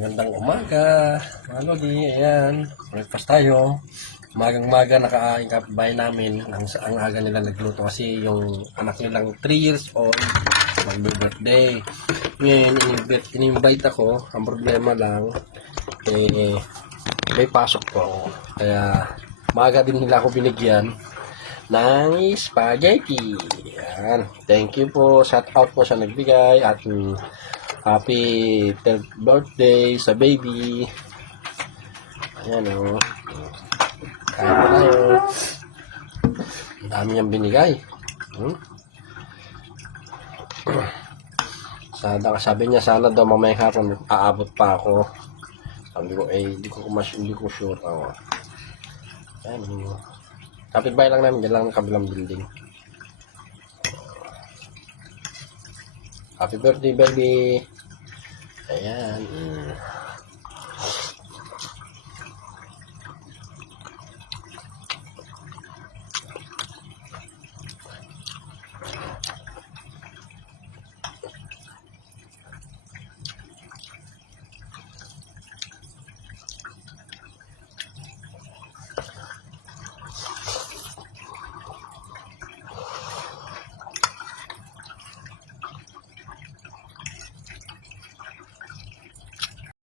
Magandang umaga, mga Lodi. Ayan, breakfast tayo. Umagang-umaga nakain kapitbahay namin. Ang aga nila nagluto kasi yung anak nilang 3 years old magbe-birthday. Ngayon, in-invite ako. Ang problema lang, may pasok po ako. Kaya, maaga din nila ako binigyan ng spaghetti. Ayan. Thank you po. Shout out po sa nagbigay at happy 3rd birthday sa baby. Ayan o. Kain po tayo. Ang dami niyang binigay. Sabi niya sana daw mamayang hapon aabot pa ako. Sabi ko hindi ko sure. Ayan. Kapitbahay lang namin. Diyan lang ng kabilang building. Happy birthday, baby. Ayan.